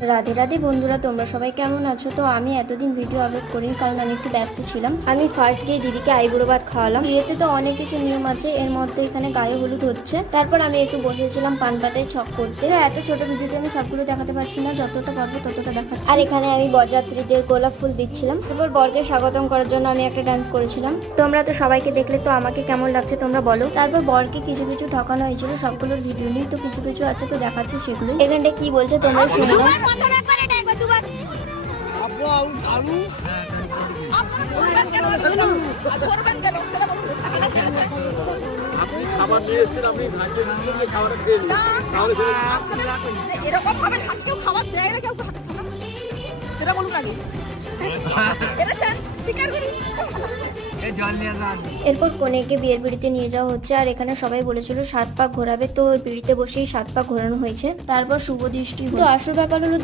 রাধে রাধে বন্ধুরা, তোমরা সবাই কেমন আছো? তো আমি এতদিন ভিডিও আপলোড করিনি কারণ আমি একটু ব্যস্ত ছিলাম। আমি ফার্স্ট গিয়ে দিদিকে আইবুড়ো ভাত খাওয়ালাম। বিয়েতে তো অনেক কিছু নিয়ম আছে, এর মধ্যে এখানে গায়ে হলুদ হচ্ছে। তারপর আমি একটু বসেছিলাম পান পাতায় ছক করতে। এত ছোট ভিডিওতে আমি সবগুলো দেখাতে পারছি না, যতটা পারবো ততটা দেখাচ্ছি। আর এখানে আমি বরযাত্রীদের গোলাপ ফুল দিচ্ছিলাম। তারপর বরকে স্বাগতম করার জন্য আমি একটা ডান্স করেছিলাম। তোমরা তো সবাইকে দেখলে, তো আমাকে কেমন লাগছে তোমরা বলো। তারপর বরকে কিছু কিছু ঠকানো হয়েছিল, সবগুলোর ভিডিও নেই, তো কিছু কিছু আছে তো দেখাচ্ছি সেগুলো। এখানটা কি বলছে তোমরা শুনে নাও। আপনি খাবার নিয়ে এসেছেন, আপনি ভাগ্যে দিচ্ছেন যে খাবারটা খেয়ে নিন। তাহলে এরকম ভাবে কেউ খাবার দেয় না, কেউ সেটা বলুন আগে। এটা স্বীকার করি। এরপর কনেকে বিয়ের পিড়িতে নিয়ে যাওয়া হচ্ছে, আর এখানে সবাই বলেছিল 7 পাক ঘোরাবে, তো পিড়িতে বসেই 7 পাক ঘোরানো হয়েছে। তারপর শুভ দৃষ্টি। তো আসল ব্যাপার হলো